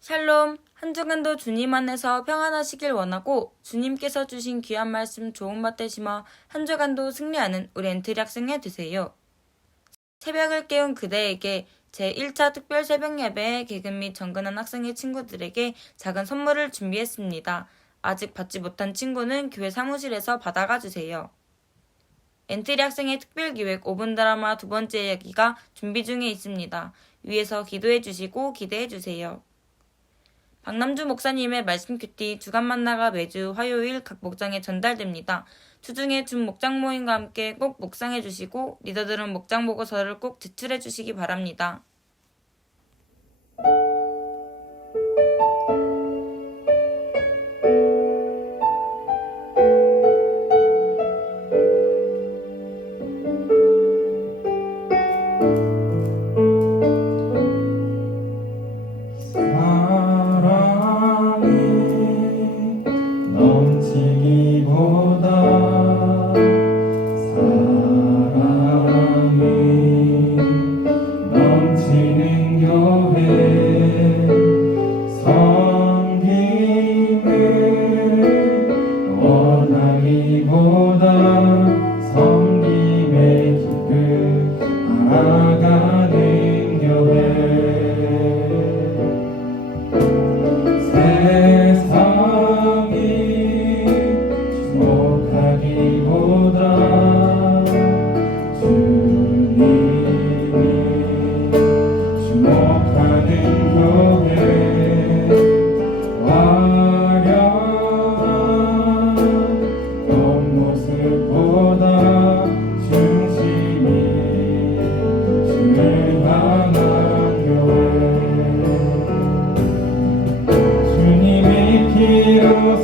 샬롬, 한 주간도 주님 안에서 평안하시길 원하고 주님께서 주신 귀한 말씀 좋은 밭에 심어 한 주간도 승리하는 우리 엔트리 학생회 되세요. 새벽을 깨운 그대에게 제1차 특별 새벽 예배에 개근 및 정근한 학생회 친구들에게 작은 선물을 준비했습니다. 아직 받지 못한 친구는 교회 사무실에서 받아가 주세요. 엔트리 학생회 특별기획 5분 드라마 두 번째 이야기가 준비 중에 있습니다. 위에서 기도해 주시고 기대해 주세요. 박남주 목사님의 말씀 큐티 주간 만나가 매주 화요일 각 목장에 전달됩니다. 주중에 준 목장 모임과 함께 꼭 묵상해 주시고 리더들은 목장 보고서를 꼭 제출해 주시기 바랍니다.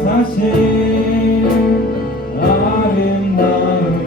사신 아름다운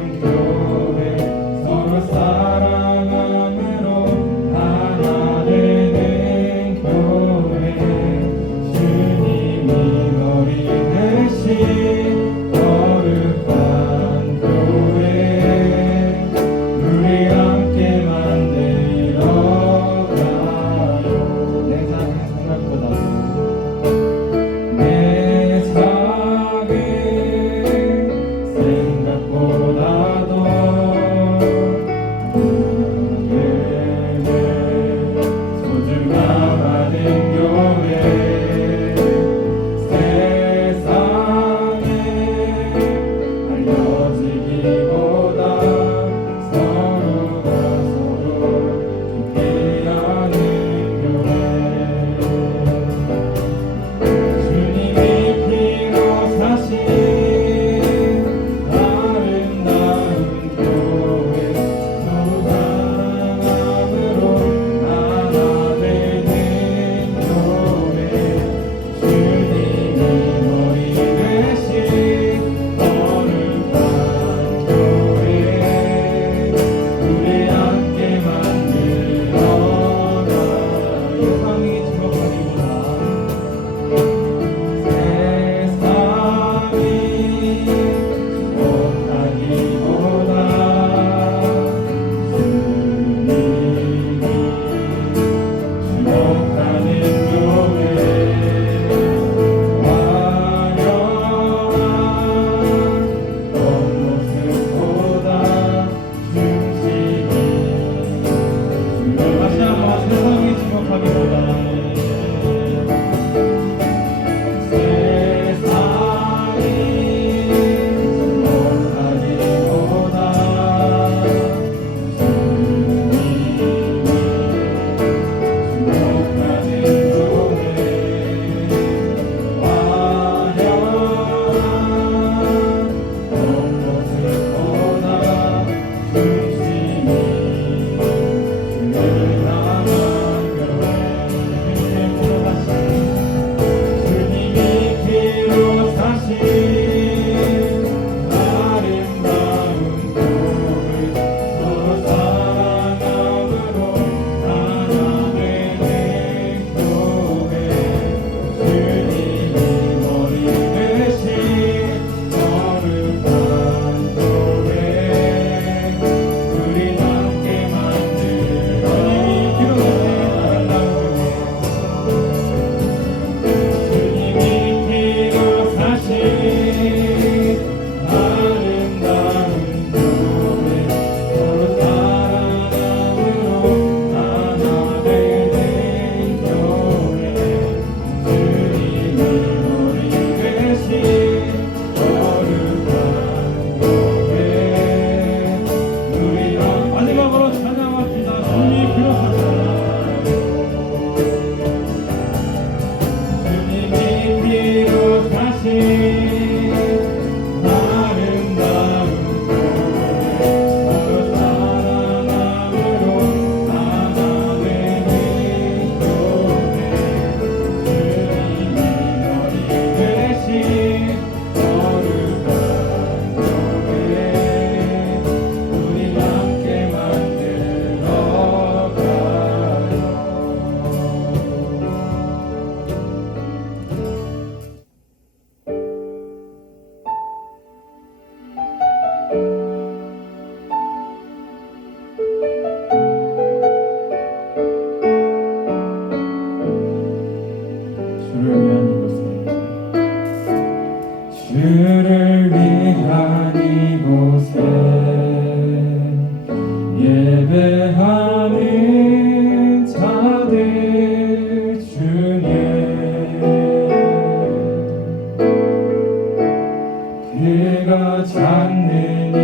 내가 찾는 이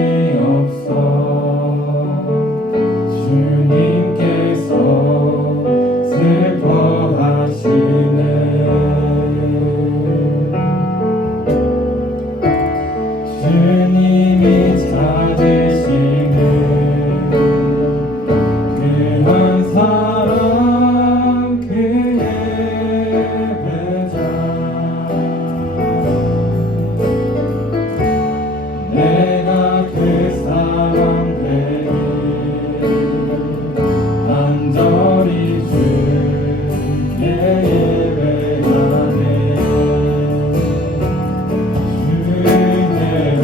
없어 주님께서 슬퍼하시네 주님이 찾으시는 그 한 사람 그 예배자 내가 그 사람 되니 간절히 주께 예배하네 주대로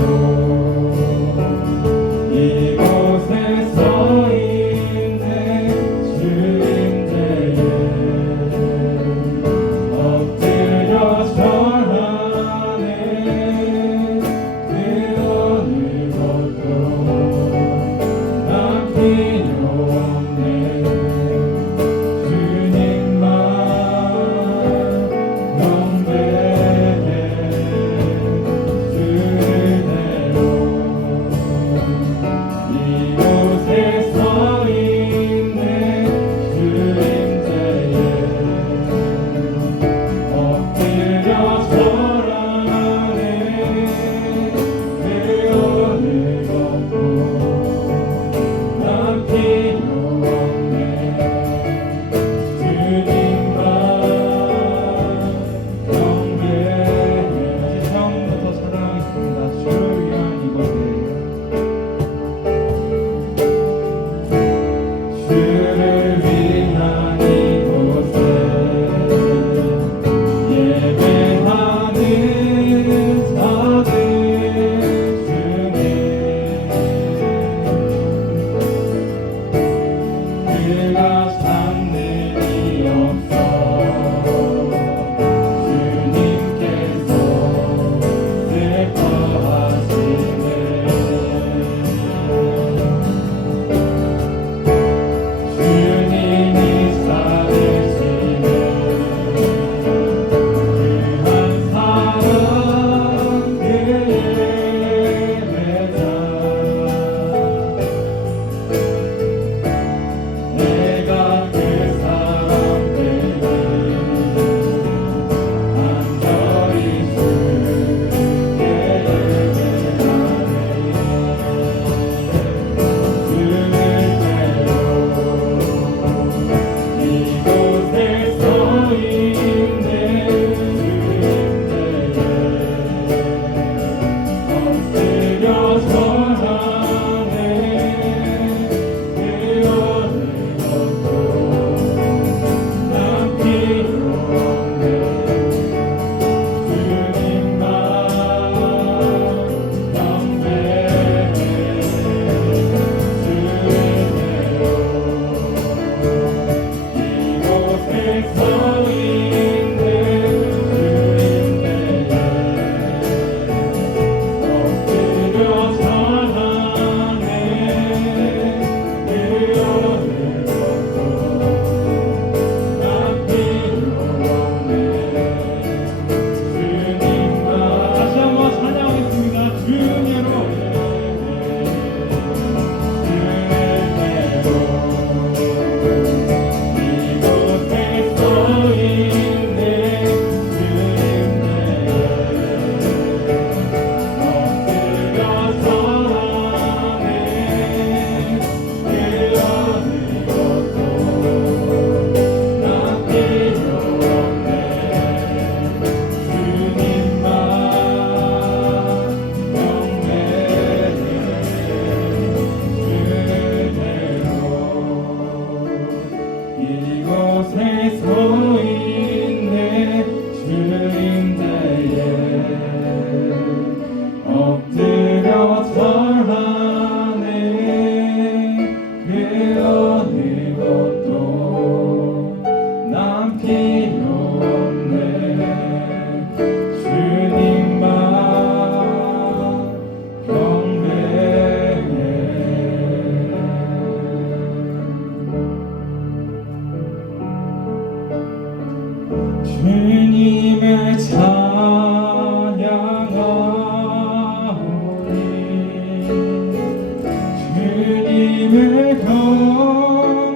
주님의 경배하오니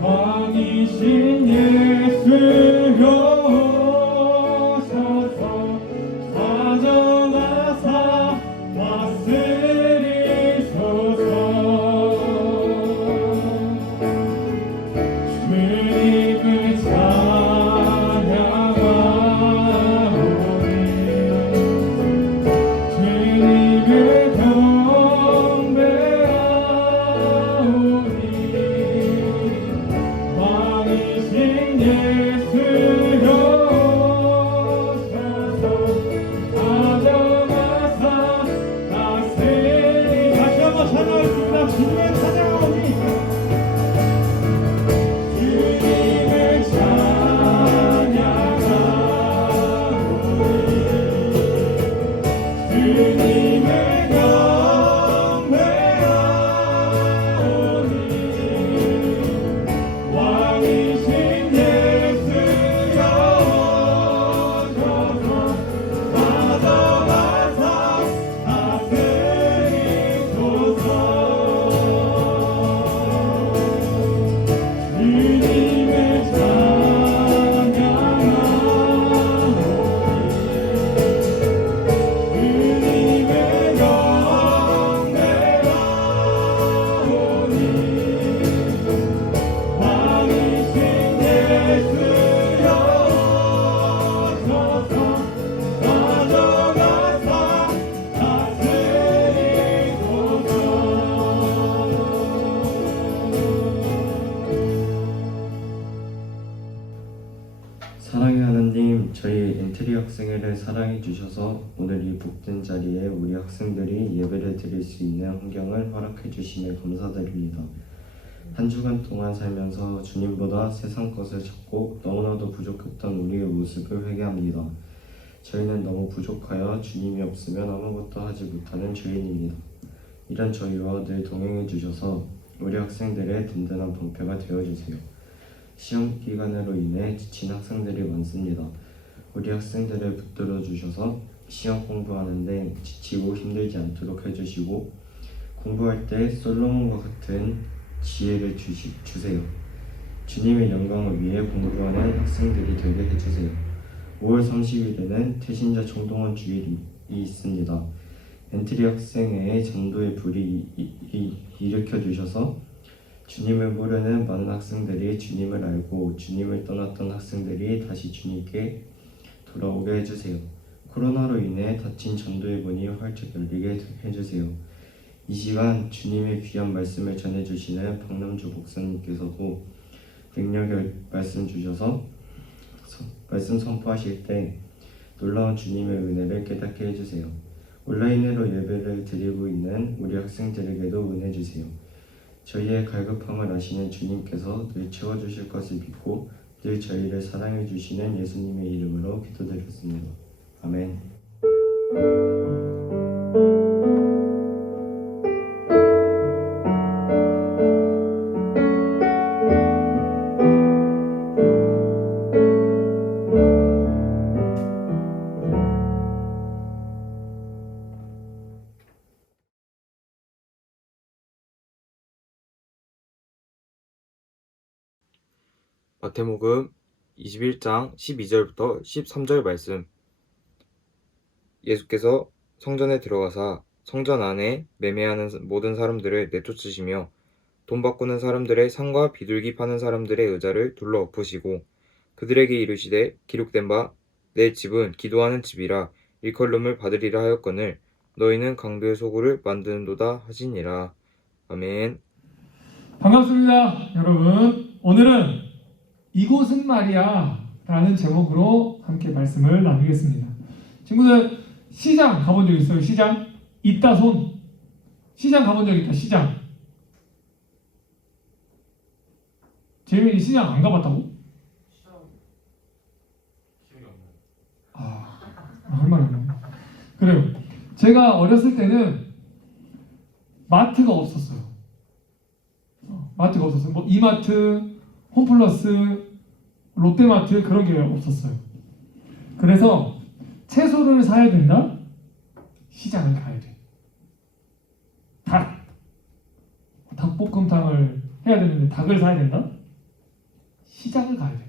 왕이신 예수여 오셔서 가져가사 다스리소서. 주님을 찬양하오니 주님을 경배하오니 왕이신 예수여 오셔서 가져가사 다스리. 다시 한번 찬양하겠습니다. 주님의 찬양하오니 주님을 찬양하오니 주님을 경배하오니 왕이신 예수여 오셔서 가져가사 다스리소서. 주님을 찬양하오니 주님을 경배하오니 왕이신 예수여 오셔서 가져가사 다스리소서. 사랑의 하나님, 저희 엔트리 학생회를 사랑해 주셔서 오늘 이 복된 자리에 우리 학생들이 예배를 드릴 수 있는 환경을 허락해 주심에 감사드립니다. 한 주간 동안 살면서 주님보다 세상 것을 찾고 너무나도 부족했던 우리의 모습을 회개합니다. 저희는 너무 부족하여 주님이 없으면 아무것도 하지 못하는 죄인입니다. 이런 저희와 늘 동행해 주셔서 우리 학생들의 든든한 방패가 되어 주세요. 시험 기간으로 인해 지친 학생들이 많습니다. 우리 학생들을 붙들어 주셔서 시험 공부하는데 지치고 힘들지 않도록 해주시고 공부할 때 솔로몬과 같은 지혜를 주세요. 주님의 영광을 위해 공부하는 학생들이 되게 해주세요. 5월 30일에는 태신자 총동원 주일이 있습니다. 엔트리 학생회의 전도의 불이 일으켜 주셔서 주님을 모르는 많은 학생들이 주님을 알고 주님을 떠났던 학생들이 다시 주님께 돌아오게 해주세요. 코로나로 인해 닫힌 전도의 문이 활짝 열리게 해주세요. 이 시간 주님의 귀한 말씀을 전해주시는 박남주 목사님께서도 능력의 말씀 주셔서 말씀 선포하실 때 놀라운 주님의 은혜를 깨닫게 해주세요. 온라인으로 예배를 드리고 있는 우리 학생들에게도 은혜 주세요. 저희의 갈급함을 아시는 주님께서 늘 채워주실 것을 믿고 늘 저희를 사랑해 주시는 예수님의 이름으로 기도드렸습니다. 아멘. 마태복음 21장 12절부터 13절 말씀. 예수께서 성전에 들어가사 성전 안에 매매하는 모든 사람들을 내쫓으시며 돈 바꾸는 사람들의 상과 비둘기 파는 사람들의 의자를 둘러 엎으시고 그들에게 이르시되 기록된 바 내 집은 기도하는 집이라 일컬음을 받으리라 하였거늘 너희는 강도의 소굴을 만드는도다 하시니라. 아멘. 반갑습니다, 여러분. 오늘은 이곳은 말이야 라는 제목으로 함께 말씀을 나누겠습니다. 친구들, 시장 가본 적 있어요? 시장? 있다 손. 시장 가본 적 있다. 시장. 재민이 시장 안 가봤다고? 할 말이 없네. 그래요. 제가 어렸을 때는 마트가 없었어요. 마트가 없었어요. 뭐 이마트, 홈플러스, 롯데마트 그런 게 없었어요. 그래서 채소를 사야 된다? 시장을 가야 돼. 닭볶음탕을 해야 되는데 닭을 사야 된다? 시장을 가야 돼.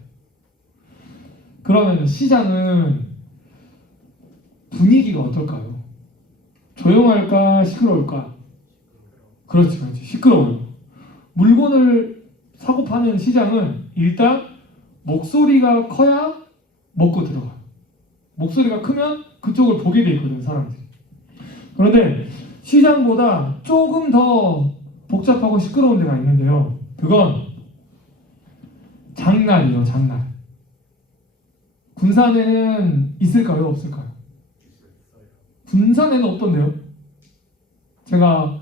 그러면 시장은 분위기가 어떨까요? 조용할까? 시끄러울까? 그렇지. 시끄러워요. 물건을 사고 파는 시장은 일단 목소리가 커야 먹고 들어가. 목소리가 크면 그쪽을 보게 돼 있거든, 사람들이. 그런데 시장보다 조금 더 복잡하고 시끄러운 데가 있는데요. 그건 장날이에요, 장날. 군산에는 있을까요, 없을까요? 군산에는 없던데요. 제가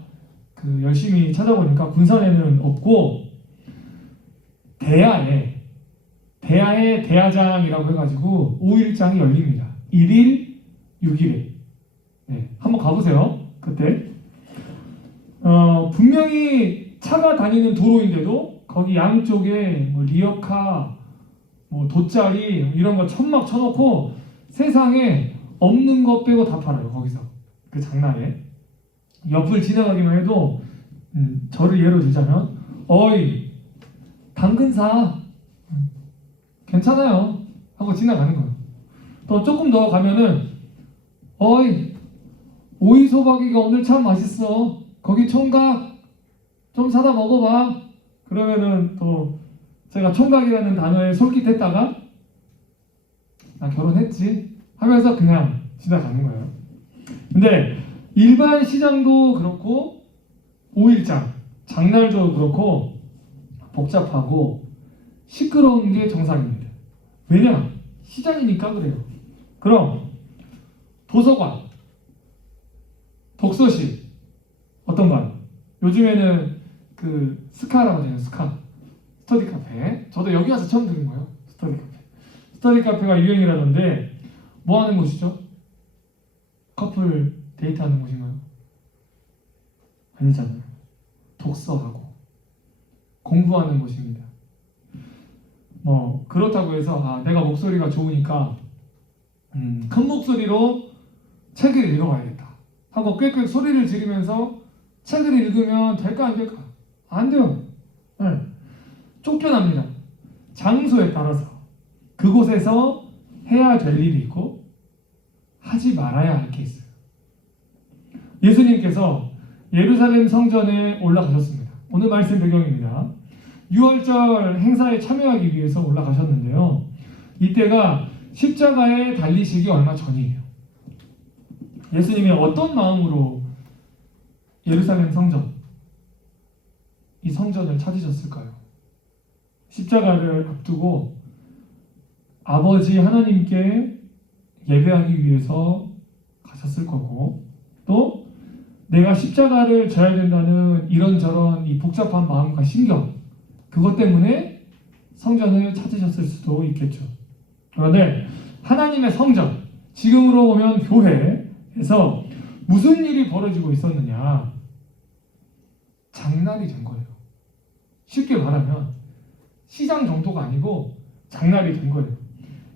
열심히 찾아보니까 군산에는 없고 대야에 대야장이라고 해가지고 5일장이 열립니다. 1일, 6일에. 네, 한번 가보세요. 그때 분명히 차가 다니는 도로인데도 거기 양쪽에 뭐 리어카, 뭐 돗자리 이런 거 천막 쳐놓고 세상에 없는 것 빼고 다 팔아요. 거기서 그 장날에 옆을 지나가기만 해도 저를 예로 들자면 어이 당근 사 괜찮아요 하고 지나가는 거예요. 또 조금 더 가면은 어이 오이소박이가 오늘 참 맛있어 거기 총각 좀 사다 먹어봐. 그러면은 또 제가 총각이라는 단어에 솔깃했다가 나 결혼했지 하면서 그냥 지나가는 거예요. 근데 일반 시장도 그렇고 5일장 장날도 그렇고 복잡하고 시끄러운 게 정상입니다. 왜냐? 시장이니까 그래요. 그럼 도서관, 독서실 어떤가요? 요즘에는 그 스카라고 하잖아요. 스터디 카페. 저도 여기 와서 처음 들은 거예요. 스터디 카페. 스터디 카페가 유행이라던데 뭐 하는 곳이죠? 커플 데이트하는 곳인가요? 아니잖아요. 독서하고 공부하는 곳입니다. 뭐 그렇다고 해서 내가 목소리가 좋으니까 큰 목소리로 책을 읽어봐야겠다 하고 꽥꽥 소리를 지르면서 책을 읽으면 될까 안 될까? 안 돼요. 네. 쫓겨납니다. 장소에 따라서 그곳에서 해야 될 일이 있고 하지 말아야 할 게 있어요. 예수님께서 예루살렘 성전에 올라가셨습니다. 오늘 말씀 배경입니다. 6월절 행사에 참여하기 위해서 올라가셨는데요. 이때가 십자가에 달리시기 얼마 전이에요. 예수님이 어떤 마음으로 예루살렘 성전, 이 성전을 찾으셨을까요? 십자가를 앞두고 아버지 하나님께 예배하기 위해서 가셨을 거고 또 내가 십자가를 져야 된다는 이런저런 이 복잡한 마음과 신경 그것 때문에 성전을 찾으셨을 수도 있겠죠. 그런데 하나님의 성전, 지금으로 보면 교회에서 무슨 일이 벌어지고 있었느냐? 장날이 된 거예요. 쉽게 말하면 시장 정도가 아니고 장날이 된 거예요.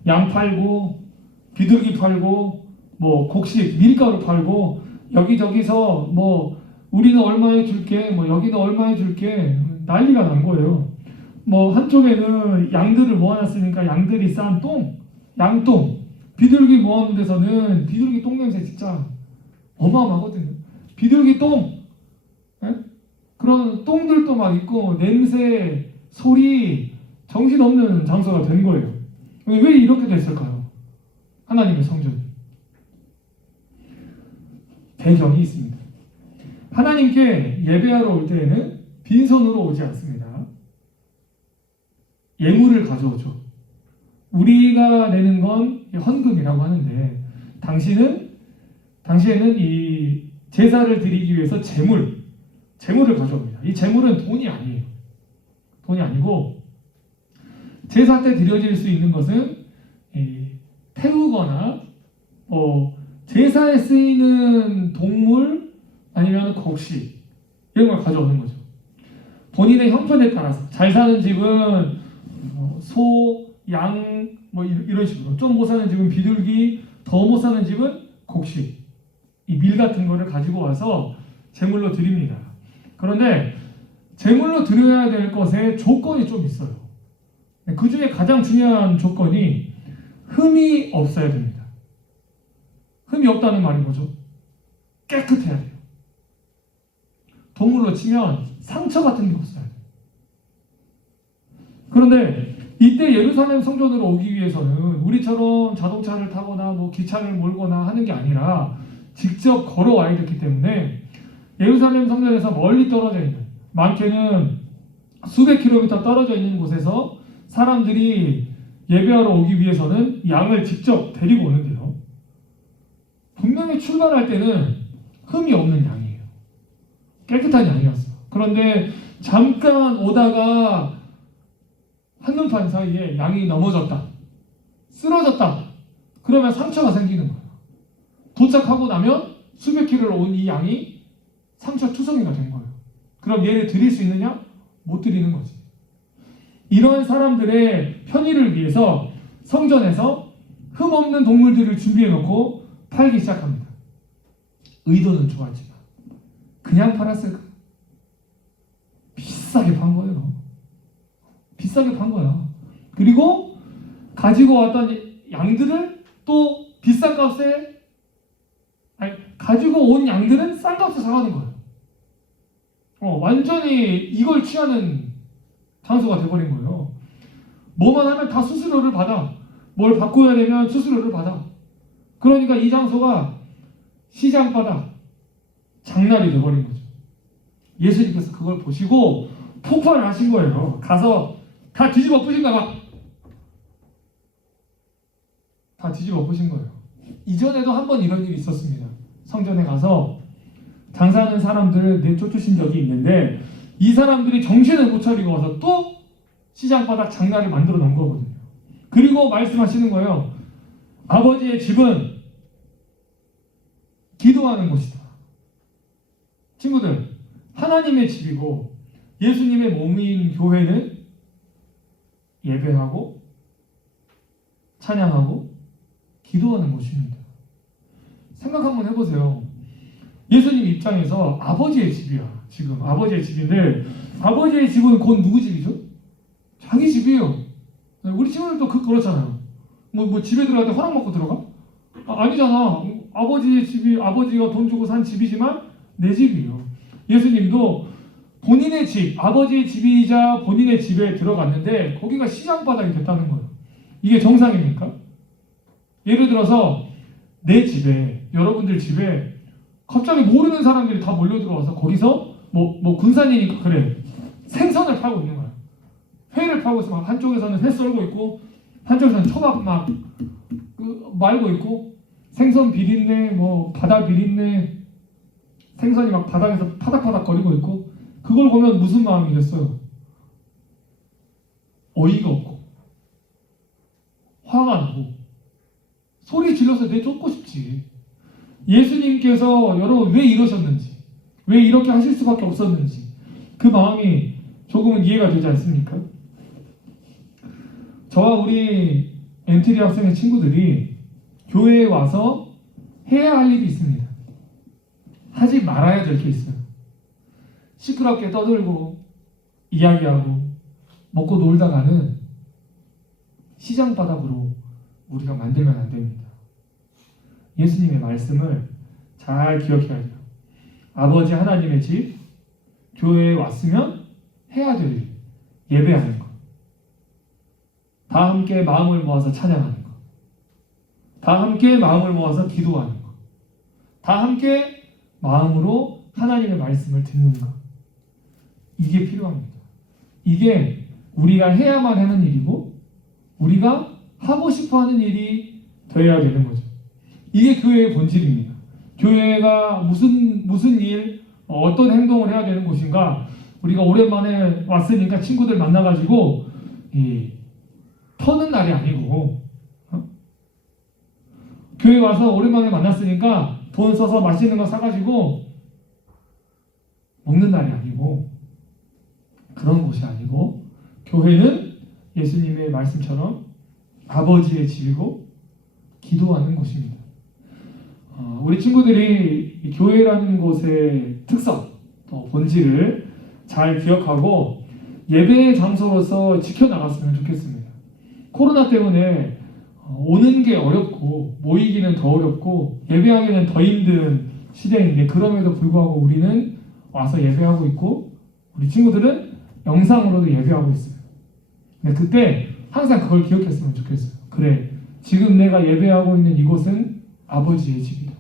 양 팔고 비둘기 팔고 뭐 곡식 밀가루 팔고 여기저기서 뭐 우리는 얼마에 줄게 뭐 여기는 얼마에 줄게 난리가 난 거예요. 뭐 한쪽에는 양들을 모아놨으니까 양들이 싼 똥, 양똥, 비둘기 모아놓은 데서는 비둘기 똥 냄새 진짜 어마어마하거든요. 비둘기 똥, 에? 그런 똥들도 막 있고 냄새, 소리 정신없는 장소가 된 거예요. 왜 이렇게 됐을까요? 하나님의 성전이. 배경이 있습니다. 하나님께 예배하러 올 때에는 빈손으로 오지 않습니다. 예물을 가져오죠. 우리가 내는 건 헌금이라고 하는데 당시에는 이 제사를 드리기 위해서 재물을 가져옵니다. 이 재물은 돈이 아니에요. 돈이 아니고 제사 때 드려질 수 있는 것은 태우거나 제사에 쓰이는 동물 아니면 곡식 이런 걸 가져오는 거죠. 본인의 형편에 따라서 잘 사는 집은 소, 양 뭐 이런 식으로 좀 못 사는 집은 비둘기, 더 못 사는 집은 곡식 이 밀 같은 거를 가지고 와서 제물로 드립니다. 그런데 제물로 드려야 될 것에 조건이 좀 있어요. 그 중에 가장 중요한 조건이 흠이 없어야 됩니다. 흠이 없다는 말이 뭐죠? 깨끗해야 돼요. 동물로 치면 상처 같은 게 없어야 돼요. 그런데 이때 예루살렘 성전으로 오기 위해서는 우리처럼 자동차를 타거나 뭐 기차를 몰거나 하는 게 아니라 직접 걸어와야 됐기 때문에 예루살렘 성전에서 멀리 떨어져 있는, 많게는 수백 킬로미터 떨어져 있는 곳에서 사람들이 예배하러 오기 위해서는 양을 직접 데리고 오는데요. 분명히 출발할 때는 흠이 없는 양이에요. 깨끗한 양이었어요. 그런데 잠깐 오다가 한눈판 사이에 양이 넘어졌다, 쓰러졌다, 그러면 상처가 생기는 거예요. 도착하고 나면 수백 킬로를 온 이 양이 상처 투성이가 된 거예요. 그럼 얘를 드릴 수 있느냐? 못 드리는 거지. 이런 사람들의 편의를 위해서 성전에서 흠 없는 동물들을 준비해 놓고 팔기 시작합니다. 의도는 좋았지만 그냥 팔았을까? 비싸게 판 거예요. 비싸게 판 거야. 그리고 가지고 왔던 양들을 또 비싼 값에, 가지고 온 양들은 싼 값에 사가는 거예요. 완전히 이걸 취하는 장소가 돼버린 거예요. 뭐만 하면 다 수수료를 받아. 뭘 바꿔야 되면 수수료를 받아. 그러니까 이 장소가 시장바닥, 장날이 돼버린 거죠. 예수님께서 그걸 보시고 폭발을 하신 거예요. 가서 다 뒤집어 엎으신가 봐. 다 뒤집어 엎으신 거예요. 이전에도 한 번 이런 일이 있었습니다. 성전에 가서 장사하는 사람들을 내쫓으신 적이 있는데 이 사람들이 정신을 못 차리고 와서 또 시장바닥 장날을 만들어 놓은 거거든요. 그리고 말씀하시는 거예요. 아버지의 집은 기도하는 곳이다. 친구들, 하나님의 집이고 예수님의 몸인 교회는 예배하고 찬양하고 기도하는 곳입니다. 생각 한번 해보세요. 예수님 입장에서 아버지의 집이야. 지금 아버지의 집인데 아버지의 집은 곧 누구 집이죠? 자기 집이에요. 우리 친구들도 그렇잖아요. 뭐 집에 들어갈 때 허락 먹고 들어가? 아니잖아. 아버지의 집이, 아버지가 돈 주고 산 집이지만 내 집이에요. 예수님도 본인의 집, 아버지의 집이자 본인의 집에 들어갔는데 거기가 시장바닥이 됐다는 거예요. 이게 정상입니까? 예를 들어서 내 집에, 여러분들 집에 갑자기 모르는 사람들이 다 몰려들어와서 거기서 뭐 군산이니까 그래, 생선을 팔고 있는 거야. 회를 팔고 있으면 한쪽에서는 회 썰고 있고 한쪽에서는 초밥 막 말고 있고, 생선 비린내, 뭐 바다 비린내, 생선이 막 바닥에서 파닥파닥 거리고 있고, 그걸 보면 무슨 마음이겠어요? 어이가 없고 화가 나고 소리 질러서 내쫓고 싶지. 예수님께서 여러분 왜 이러셨는지, 왜 이렇게 하실 수밖에 없었는지 그 마음이 조금은 이해가 되지 않습니까? 저와 우리 엔트리 학생의 친구들이 교회에 와서 해야 할 일이 있습니다. 하지 말아야 될 게 있어요. 시끄럽게 떠들고 이야기하고 먹고 놀다가는 시장 바닥으로 우리가 만들면 안 됩니다. 예수님의 말씀을 잘 기억해야 돼요. 아버지 하나님의 집, 교회에 왔으면 해야 될 일, 예배하는 것, 다 함께 마음을 모아서 찬양하는 것, 다 함께 마음을 모아서 기도하는 것, 다 함께 마음으로 하나님의 말씀을 듣는 것, 이게 필요합니다. 이게 우리가 해야만 하는 일이고 우리가 하고 싶어하는 일이 되어야 되는 거죠. 이게 교회의 본질입니다. 교회가 무슨 일, 어떤 행동을 해야 되는 곳인가. 우리가 오랜만에 왔으니까 친구들 만나가지고 터는 날이 아니고, 교회 와서 오랜만에 만났으니까 돈 써서 맛있는 거 사가지고 먹는 날이 아니고, 그런 곳이 아니고, 교회는 예수님의 말씀처럼 아버지의 집이고 기도하는 곳입니다. 우리 친구들이 이 교회라는 곳의 특성, 또 본질을 잘 기억하고 예배의 장소로서 지켜나갔으면 좋겠습니다. 코로나 때문에 오는 게 어렵고 모이기는 더 어렵고 예배하기는 더 힘든 시대인데 그럼에도 불구하고 우리는 와서 예배하고 있고 우리 친구들은 영상으로도 예배하고 있어요. 근데 그때 항상 그걸 기억했으면 좋겠어요. 그래, 지금 내가 예배하고 있는 이곳은 아버지의 집이다.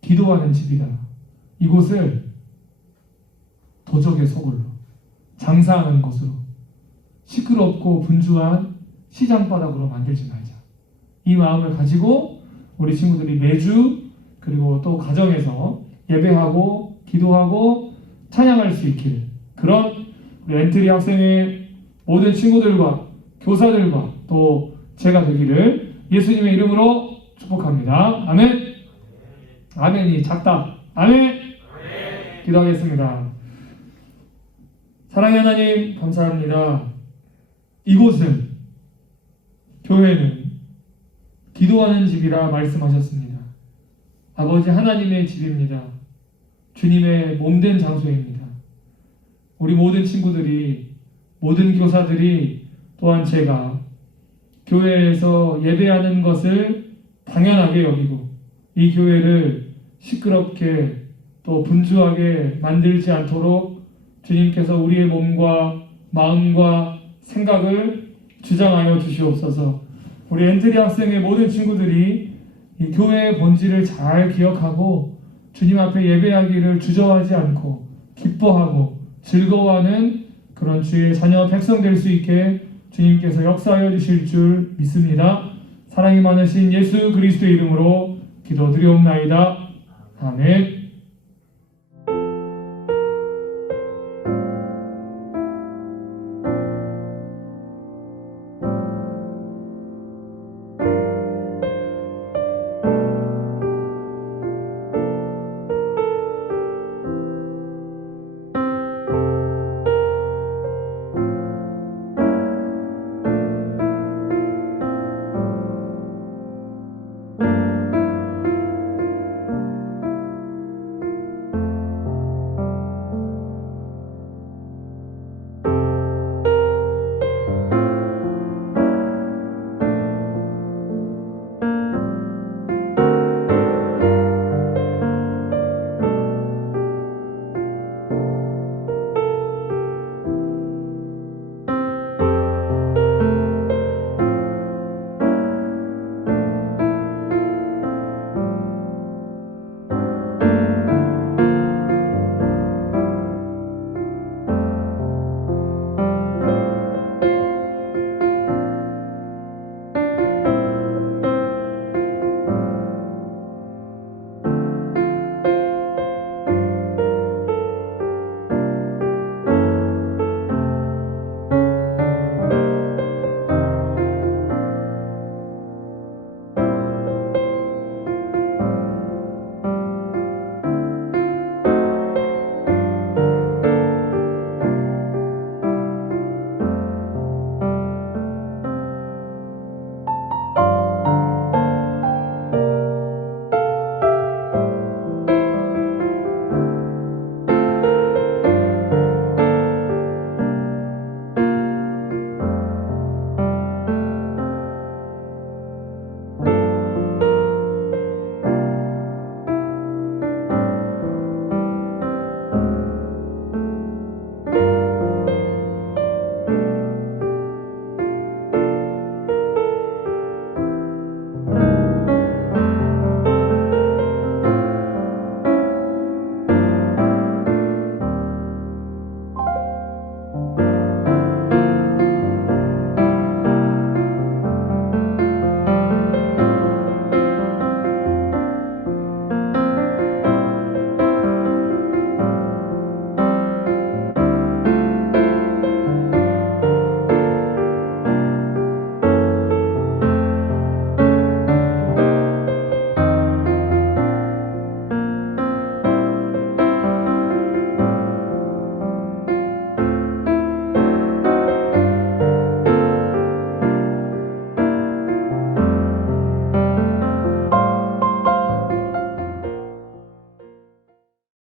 기도하는 집이다. 이곳을 도적의 소굴로, 장사하는 곳으로, 시끄럽고 분주한 시장바닥으로 만들지 말자. 이 마음을 가지고 우리 친구들이 매주 그리고 또 가정에서 예배하고 기도하고 찬양할 수 있길, 그런 우리 엔트리 학생의 모든 친구들과 교사들과 또 제가 되기를 예수님의 이름으로 축복합니다. 아멘. 아멘이 작다. 아멘. 기도하겠습니다. 사랑의 하나님 감사합니다. 이곳은, 교회는 기도하는 집이라 말씀하셨습니다. 아버지 하나님의 집입니다. 주님의 몸된 장소입니다. 우리 모든 친구들이, 모든 교사들이, 또한 제가 교회에서 예배하는 것을 당연하게 여기고 이 교회를 시끄럽게 또 분주하게 만들지 않도록 주님께서 우리의 몸과 마음과 생각을 주장하여 주시옵소서. 우리 엔트리 학생의 모든 친구들이 이 교회의 본질을 잘 기억하고 주님 앞에 예배하기를 주저하지 않고 기뻐하고 즐거워하는 그런 주의 자녀 백성 될 수 있게 주님께서 역사하여 주실 줄 믿습니다. 사랑이 많으신 예수 그리스도의 이름으로 기도드리옵나이다. 아멘.